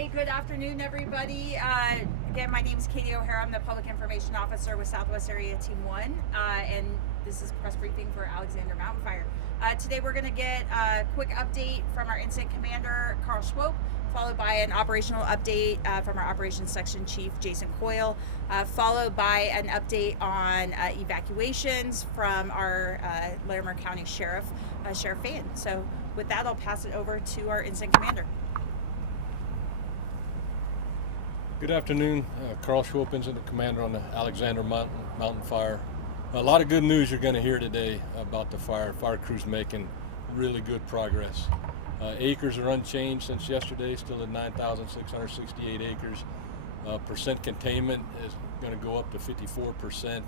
Hey, good afternoon, everybody. Again, my name is Katie O'Hara. I'm the Public Information Officer with Southwest Area Team 1, and this is press briefing for Alexander Mountain Fire. Today we're going to get a quick update from our Incident Commander, Carl Schwope, followed by an operational update from our Operations Section Chief, Jason Coyle, followed by an update on evacuations from our Larimer County Sheriff, Sheriff Fan. So with that, I'll pass it over to our Incident Commander. Good afternoon, Carl Schwope, Incident Commander on the Alexander Mountain Fire. A lot of good news you're going to hear today about the fire. Fire crew's making really good progress. Acres are unchanged since yesterday, still at 9,668 acres. Percent containment is going to go up to 54%,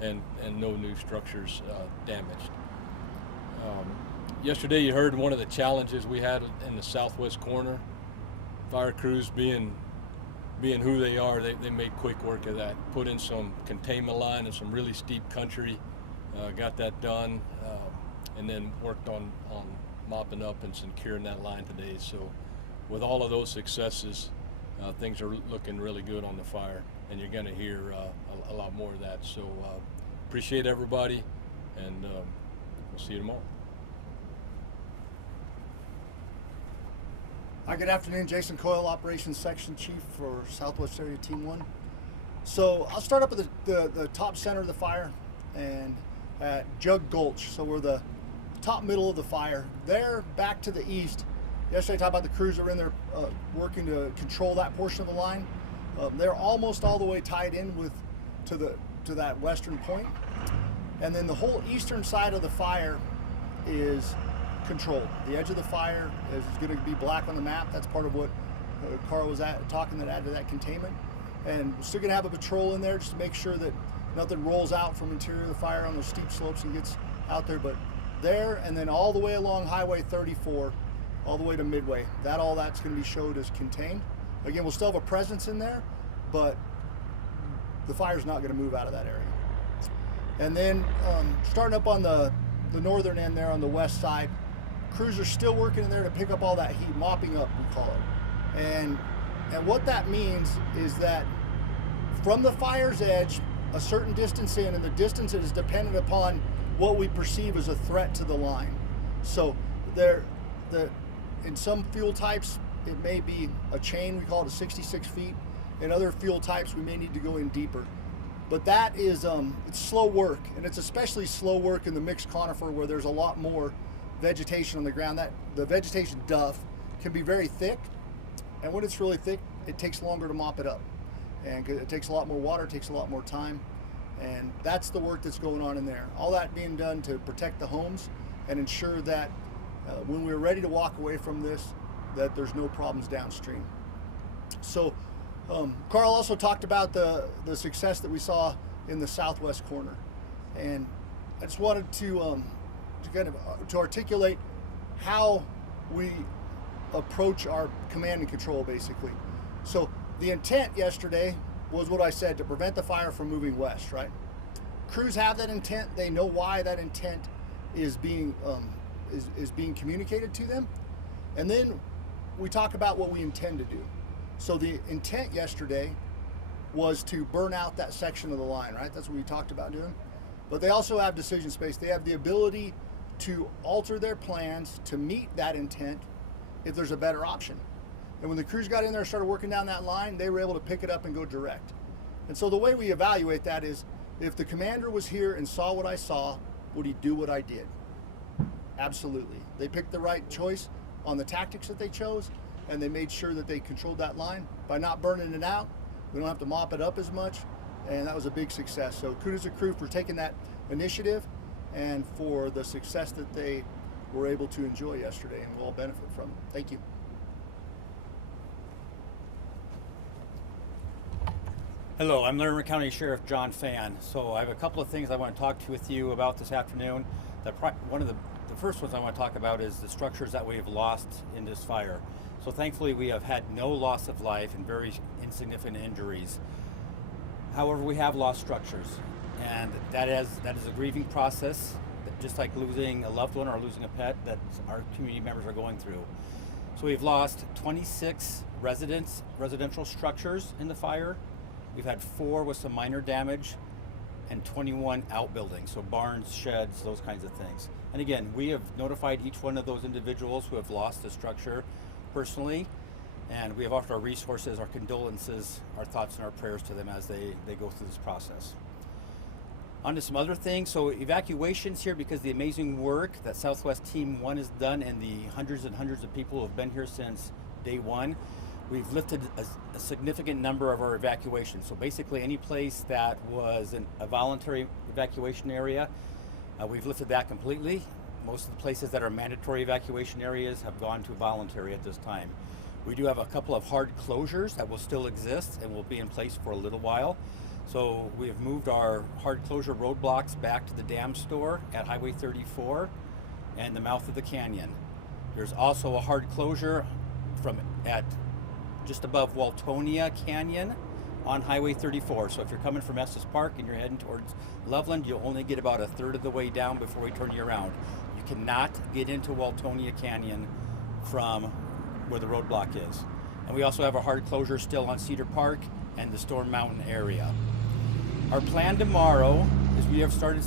and no new structures damaged. Yesterday you heard one of the challenges we had in the southwest corner. Fire crews being who they are, they made quick work of that. Put in some containment line and some really steep country, got that done, and then worked on mopping up and securing that line today. So with all of those successes, things are looking really good on the fire, and you're going to hear a lot more of that. So appreciate everybody, and we'll see you tomorrow. Hi, good afternoon. Jason Coyle, Operations Section Chief for Southwest Area Team 1. So I'll start up at the top center of the fire and at Jug Gulch. So we're the top middle of the fire. There, back to the east. Yesterday I talked about the crews that are in there working to control that portion of the line. They're almost all the way tied in to that western point. And then the whole eastern side of the fire is controlled. The edge of the fire is going to be black on the map. That's part of what Carl was talking that added to that containment. And we're still going to have a patrol in there just to make sure that nothing rolls out from interior of the fire on those steep slopes and gets out there. But there, and then all the way along Highway 34, all the way to Midway, all that's going to be showed as contained. Again, we'll still have a presence in there, but the fire's not going to move out of that area. And then starting up on the northern end there on the west side, crews are still working in there to pick up all that heat, mopping up, we call it. And what that means is that from the fire's edge, a certain distance in, and the distance is dependent upon what we perceive as a threat to the line. So in some fuel types, it may be a chain, we call it a 66 feet. In other fuel types, we may need to go in deeper. But that is, it's slow work, and it's especially slow work in the mixed conifer where there's a lot more vegetation on the ground. That the vegetation duff can be very thick, and when it's really thick, it takes longer to mop it up, and it takes a lot more water, it takes a lot more time, and that's the work that's going on in there. All that being done to protect the homes and ensure that when we're ready to walk away from this, that there's no problems downstream. So Carl also talked about the success that we saw in the southwest corner, and I just wanted to articulate how we approach our command and control, basically. So the intent yesterday was what I said, to prevent the fire from moving west, right? Crews have that intent. They know why that intent is being communicated to them. And then we talk about what we intend to do. So the intent yesterday was to burn out that section of the line, right? That's what we talked about doing. But they also have decision space. They have the ability to alter their plans to meet that intent if there's a better option. And when the crews got in there and started working down that line, they were able to pick it up and go direct. And so the way we evaluate that is, if the commander was here and saw what I saw, would he do what I did? Absolutely. They picked the right choice on the tactics that they chose, and they made sure that they controlled that line by not burning it out. We don't have to mop it up as much, and that was a big success. So kudos to crew for taking that initiative and for the success that they were able to enjoy yesterday, and we'll all benefit from it. Thank you. Hello, I'm Larimer County Sheriff John Fan. So I have a couple of things I want to talk with you about this afternoon. One of the first ones I want to talk about is the structures that we have lost in this fire. So thankfully we have had no loss of life and very insignificant injuries. However, we have lost structures, and that is a grieving process, just like losing a loved one or losing a pet that our community members are going through. So we've lost 26 residential structures in the fire. We've had 4 with some minor damage and 21 outbuildings, so barns, sheds, those kinds of things. And again, we have notified each one of those individuals who have lost a structure personally, and we have offered our resources, our condolences, our thoughts and our prayers to them as they go through this process. On to some other things. So evacuations here, because the amazing work that Southwest Team 1 has done and the hundreds and hundreds of people who have been here since day one, we've lifted a significant number of our evacuations. So basically any place that was a voluntary evacuation area, we've lifted that completely. Most of the places that are mandatory evacuation areas have gone to voluntary at this time. We do have a couple of hard closures that will still exist and will be in place for a little while. So we have moved our hard closure roadblocks back to the dam store at Highway 34 and the mouth of the canyon. There's also a hard closure at just above Waltonia Canyon on Highway 34. So if you're coming from Estes Park and you're heading towards Loveland, you'll only get about a third of the way down before we turn you around. You cannot get into Waltonia Canyon from where the roadblock is. And we also have a hard closure still on Cedar Park and the Storm Mountain area. Our plan tomorrow is we have started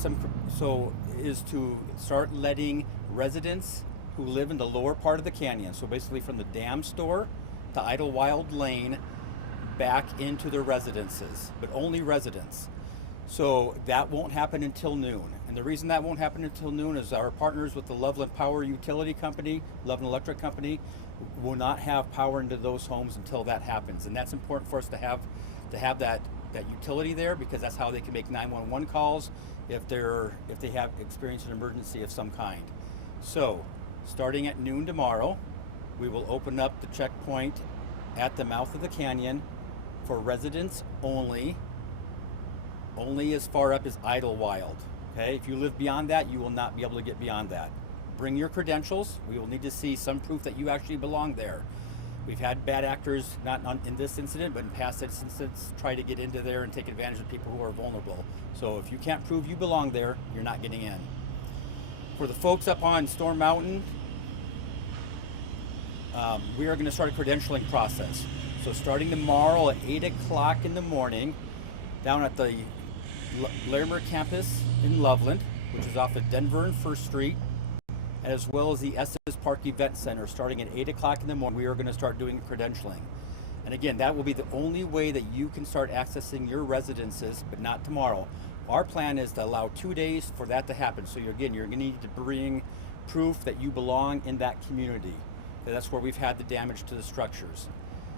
is to start letting residents who live in the lower part of the canyon, so basically from the dam store to Idlewild Lane back into their residences, but only residents. So that won't happen until noon. And the reason that won't happen until noon is our partners with the Loveland Power Utility Company, Loveland Electric Company, will not have power into those homes until that happens. And that's important for us to have that utility there, because that's how they can make 911 calls if they have experienced an emergency of some kind. So starting at noon tomorrow, we will open up the checkpoint at the mouth of the canyon for residents only as far up as Idlewild. Okay, if you live beyond that, you will not be able to get beyond that. Bring your credentials. We will need to see some proof that you actually belong there. We've had bad actors, not in this incident, but in past incidents, try to get into there and take advantage of people who are vulnerable. So if you can't prove you belong there, you're not getting in. For the folks up on Storm Mountain, we are going to start a credentialing process. So starting tomorrow at 8 o'clock in the morning, down at the Larimer campus in Loveland, which is off of Denver and First Street, as well as the Estes Park Event Center, starting at 8 o'clock in the morning, we are going to start doing credentialing. And again, that will be the only way that you can start accessing your residences, but not tomorrow. Our plan is to allow 2 days for that to happen. So you're going to need to bring proof that you belong in that community. That's where we've had the damage to the structures.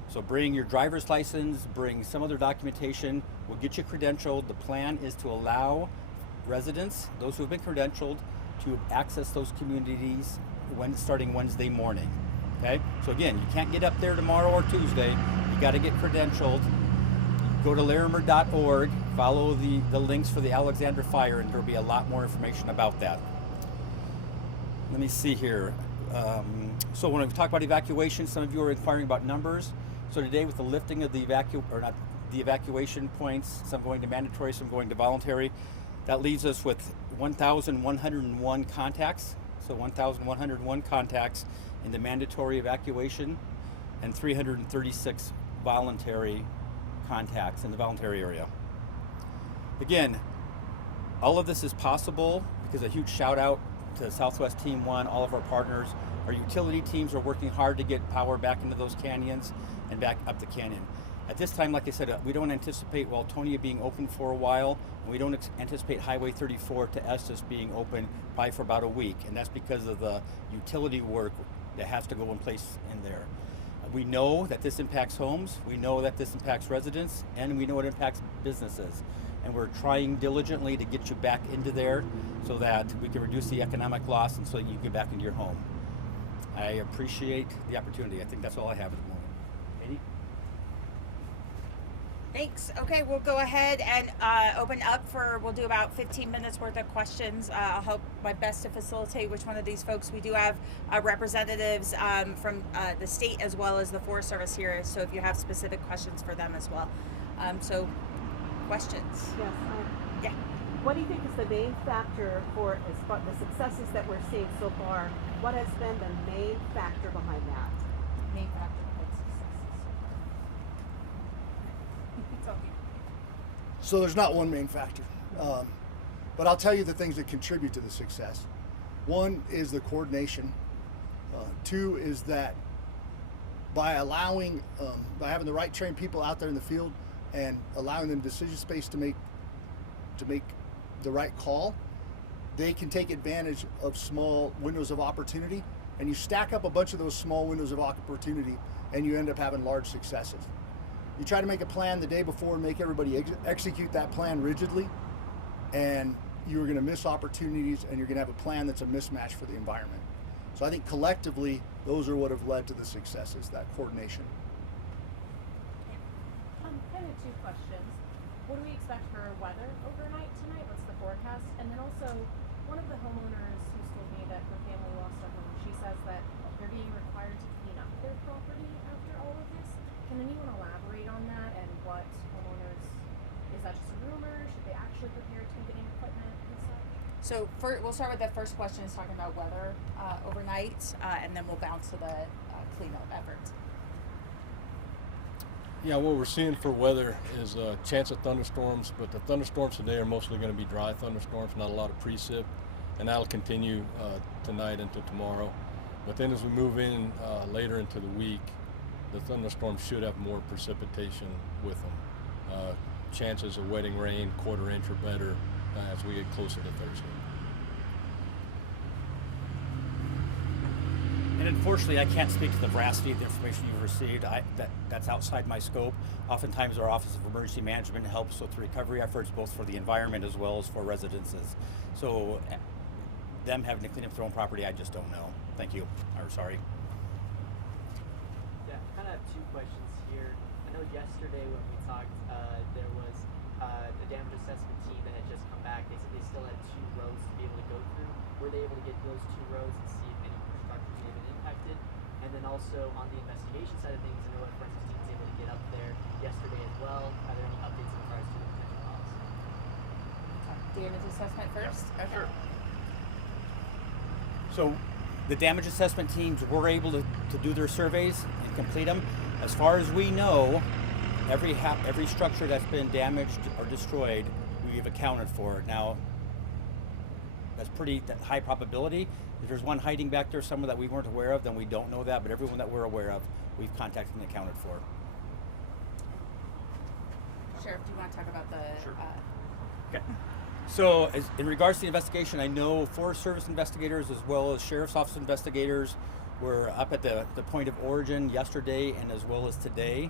So bring your driver's license, bring some other documentation. We'll get you credentialed. The plan is to allow residents, those who have been credentialed, to access those communities starting Wednesday morning. Okay? So again, you can't get up there tomorrow or Tuesday. You got to get credentialed. Go to larimer.org, follow the links for the Alexander fire, and there'll be a lot more information about that. Let me see here. So when we talk about evacuation, some of you are inquiring about numbers. So today, with the lifting of the evacuation points, some going to mandatory, some going to voluntary, that leaves us with 1,101 contacts. So 1,101 contacts in the mandatory evacuation and 336 voluntary contacts in the voluntary area. Again, all of this is possible because a huge shout out to Southwest Team 1, all of our partners. Our utility teams are working hard to get power back into those canyons and back up the canyon. At this time, like I said, we don't anticipate Waltonia being open for a while, and we don't anticipate Highway 34 to Estes being open probably for about a week, and that's because of the utility work that has to go in place in there. We know that this impacts homes, we know that this impacts residents, and we know it impacts businesses. And we're trying diligently to get you back into there so that we can reduce the economic loss and so that you can get back into your home. I appreciate the opportunity. I think that's all I have at the moment. Katie? Thanks. Okay, we'll go ahead and open up we'll do about 15 minutes worth of questions. I'll help my best to facilitate which one of these folks. We do have representatives from the state as well as the Forest Service here, so if you have specific questions for them as well. So, questions? Yes. Yeah. What do you think is the main factor for the successes that we're seeing so far? What has been the main factor behind that? main factor behind success so far? Tell me. So there's not one main factor, but I'll tell you the things that contribute to the success. One is the coordination. Two is that by allowing, by having the right trained people out there in the field and allowing them decision space to make the right call, they can take advantage of small windows of opportunity, and you stack up a bunch of those small windows of opportunity and you end up having large successes. You try to make a plan the day before and make everybody execute that plan rigidly, and you're going to miss opportunities, and you're going to have a plan that's a mismatch for the environment. So I think collectively, those are what have led to the successes, that coordination. Kind of two questions. What do we expect for weather overnight tonight? What's the forecast? And then also, one of the homeowners who's told me that her family lost a home, she says that they're being required to clean up their property after all of this. Can anyone elaborate on that and what homeowners, is that just a rumor? Should they actually prepare ticketing equipment and such? So we'll start with the first question is talking about weather overnight, and then we'll bounce to the cleanup efforts. Yeah, what we're seeing for weather is a chance of thunderstorms, but the thunderstorms today are mostly going to be dry thunderstorms, not a lot of precip, and that'll continue tonight into tomorrow. But then as we move in later into the week, the thunderstorms should have more precipitation with them. Chances of wetting rain, quarter inch or better as we get closer to Thursday. And unfortunately, I can't speak to the veracity of the information you've received. That's outside my scope. Oftentimes, our Office of Emergency Management helps with recovery efforts, both for the environment as well as for residences. So, them having to clean up their own property, I just don't know. Thank you. Or sorry. Yeah, kind of have two questions here. I know yesterday when we talked, there was a damage assessment team that had just come back. They said they still had 2 roads to be able to go through. Were they able to get those 2 roads and see if any structures had been impacted? And then also on the investigation side of things, I know our forensics team was able to get up there yesterday as well. Are there any updates in regards to the potential cause? Damage assessment first? Okay. Sure. So the damage assessment teams were able to do their surveys and complete them. As far as we know, every structure that's been damaged or destroyed, we've accounted for. Now, that's pretty high probability. If there's one hiding back there somewhere that we weren't aware of, then we don't know that, but everyone that we're aware of, we've contacted and accounted for. Sheriff, do you want to talk about the... Sure. Okay. So, in regards to the investigation, I know Forest Service investigators as well as Sheriff's Office investigators were up at the point of origin yesterday and as well as today.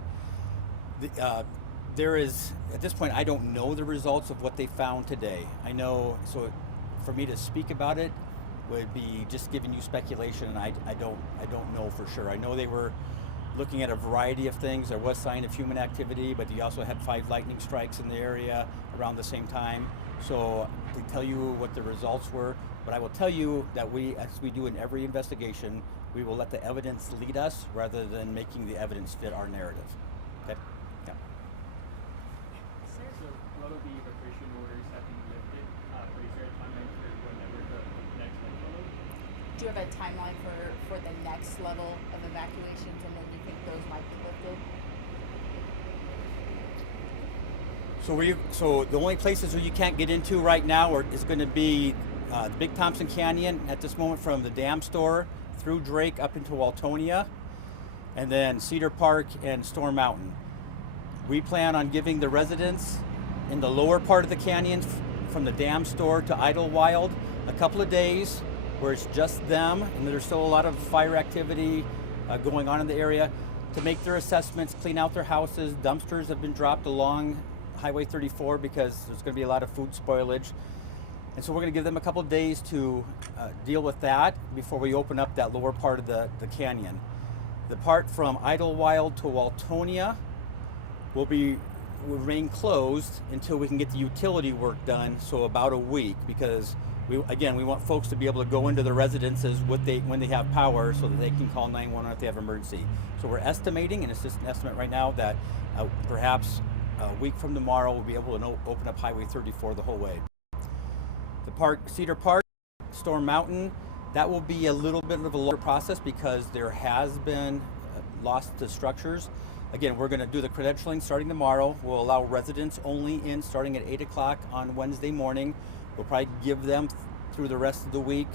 There is, at this point, I don't know the results of what they found today. I know, so for me to speak about it would be just giving you speculation, and I don't know for sure. I know they were looking at a variety of things. There was sign of human activity, but you also had 5 lightning strikes in the area around the same time. So to tell you what the results were, but I will tell you that we, as we do in every investigation, we will let the evidence lead us rather than making the evidence fit our narrative. Okay? Yeah. So a lot of the evacuation orders have been lifted, but is there a timeline for whenever the next one follows? Do you have a timeline for the next level of evacuations, and then you think those might be lifted? So the only places where you can't get into right now is going to be the Big Thompson Canyon at this moment, from the dam store through Drake up into Waltonia, and then Cedar Park and Storm Mountain. We plan on giving the residents in the lower part of the canyon from the dam store to Idlewild a couple of days where it's just them, and there's still a lot of fire activity going on in the area, to make their assessments, clean out their houses. Dumpsters have been dropped along Highway 34 because there's going to be a lot of food spoilage. And so we're going to give them a couple of days to deal with that before we open up that lower part of the canyon. The part from Idlewild to Waltonia will remain closed until we can get the utility work done, so about a week, because we want folks to be able to go into the residences when they have power, so that they can call 911 if they have emergency. So we're estimating, and it's just an estimate right now, that perhaps a week from tomorrow we'll be able to open up Highway 34 the whole way. The Cedar Park, Storm Mountain, that will be a little bit of a longer process because there has been lost the structures. Again, we're going to do the credentialing starting tomorrow. We'll allow residents only in starting at 8 o'clock on Wednesday morning. We'll probably give them through the rest of the week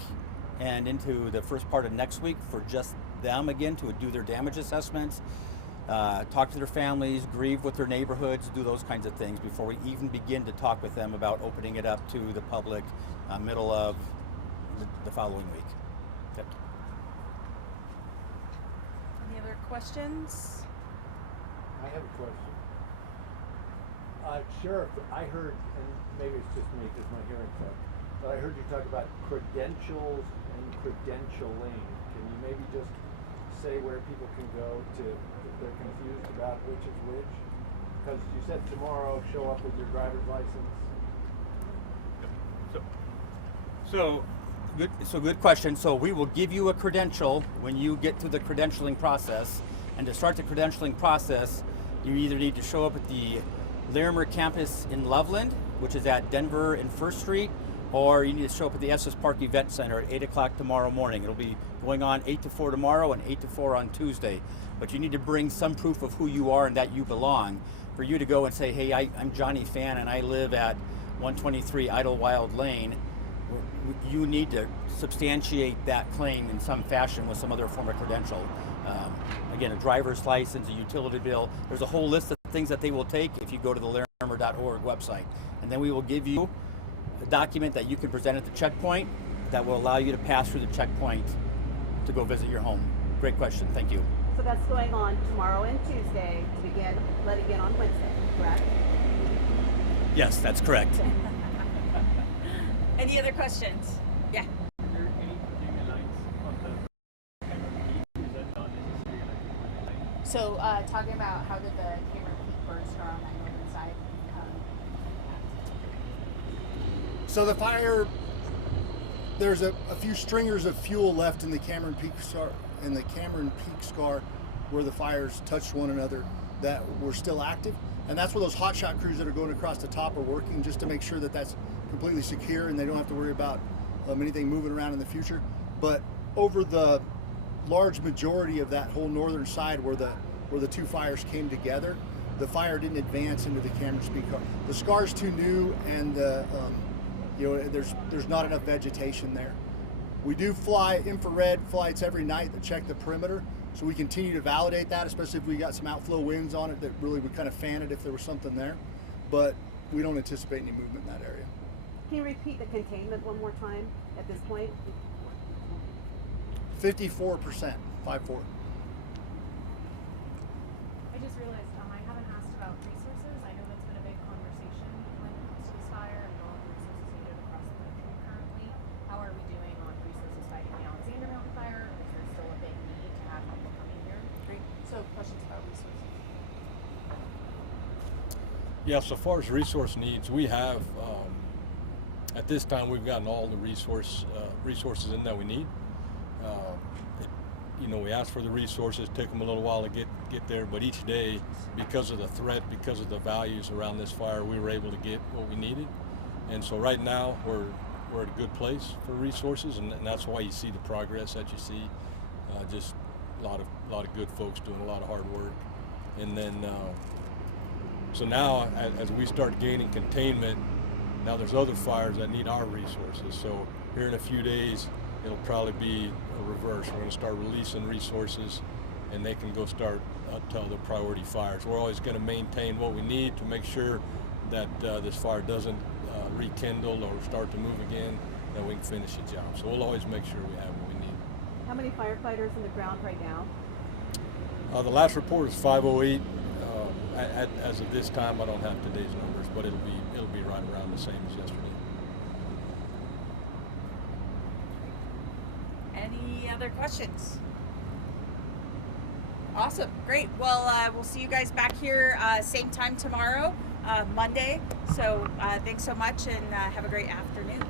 and into the first part of next week for just them again to do their damage assessments, talk to their families, grieve with their neighborhoods, do those kinds of things before we even begin to talk with them about opening it up to the public middle of the following week. Okay. Any other questions? I have a question. Sheriff, I heard, and maybe it's just me because my hearing's bad, but I heard you talk about credentials and credentialing. Can you maybe just say where people can go to, if they're confused about which is which? Because you said tomorrow, show up with your driver's license. Good question. So we will give you a credential when you get through the credentialing process. And to start the credentialing process, you either need to show up at the Larimer campus in Loveland, which is at Denver and 1st Street, or you need to show up at the Estes Park Event Center at 8 o'clock tomorrow morning. It'll be going on 8 to 4 tomorrow and 8 to 4 on Tuesday. But you need to bring some proof of who you are and that you belong for you to go and say, hey, I'm Johnny Fan and I live at 123 Idlewild Lane. You need to substantiate that claim in some fashion with some other form of credential. Again, a driver's license, a utility bill. There's a whole list of things that they will take if you go to the larimer.org website. And then we will give you a document that you can present at the checkpoint that will allow you to pass through the checkpoint to go visit your home. Great question, thank you. So that's going on tomorrow and Tuesday to begin letting in on Wednesday, correct? Yes, that's correct. Any other questions? Yeah. Are there any particular lines on the camera feed? Is that not necessary, like the line? So, talking about how did the Cameron Peak burn star on that northern side? So the fire, there's a few stringers of fuel left in the Cameron Peak scar where the fires touched one another that were still active. And that's where those hotshot crews that are going across the top are working just to make sure that that's completely secure and they don't have to worry about anything moving around in the future. But over the large majority of that whole northern side where the two fires came together, the fire didn't advance into the Cameron Peak scar. The scar's too new and there's not enough vegetation there. We do fly infrared flights every night that check the perimeter, so we continue to validate that, especially if we got some outflow winds on it that really would kind of fan it if there was something there. But we don't anticipate any movement in that area. Can you repeat the containment one more time at this point? 54%, 5-4. I just realized I haven't asked about resources. I know that's been a big conversation when it comes to this fire and all the resources needed across the country currently. How are we doing on resources fighting the Alexander Mountain fire? Is there still a big need to have people coming here? Great. So questions about resources. Yeah, so far as resource needs, we have, at this time, we've gotten all the resources in that we need. We asked for the resources, took them a little while to get there, but each day, because of the threat, because of the values around this fire, we were able to get what we needed. And so right now, we're at a good place for resources, and that's why you see the progress that you see. Just a lot of good folks doing a lot of hard work. And then, so now, as we start gaining containment, now there's other fires that need our resources. So here in a few days, it'll probably be a reverse. We're going to start releasing resources, and they can go start to other priority fires. We're always going to maintain what we need to make sure that this fire doesn't rekindle or start to move again, and we can finish the job. So we'll always make sure we have what we need. How many firefighters on the ground right now? The last report is 508. As of this time, I don't have today's numbers, but it'll be right around the same as yesterday. Any other questions? Awesome, great. Well, we'll see you guys back here same time tomorrow, Monday. So thanks so much and have a great afternoon.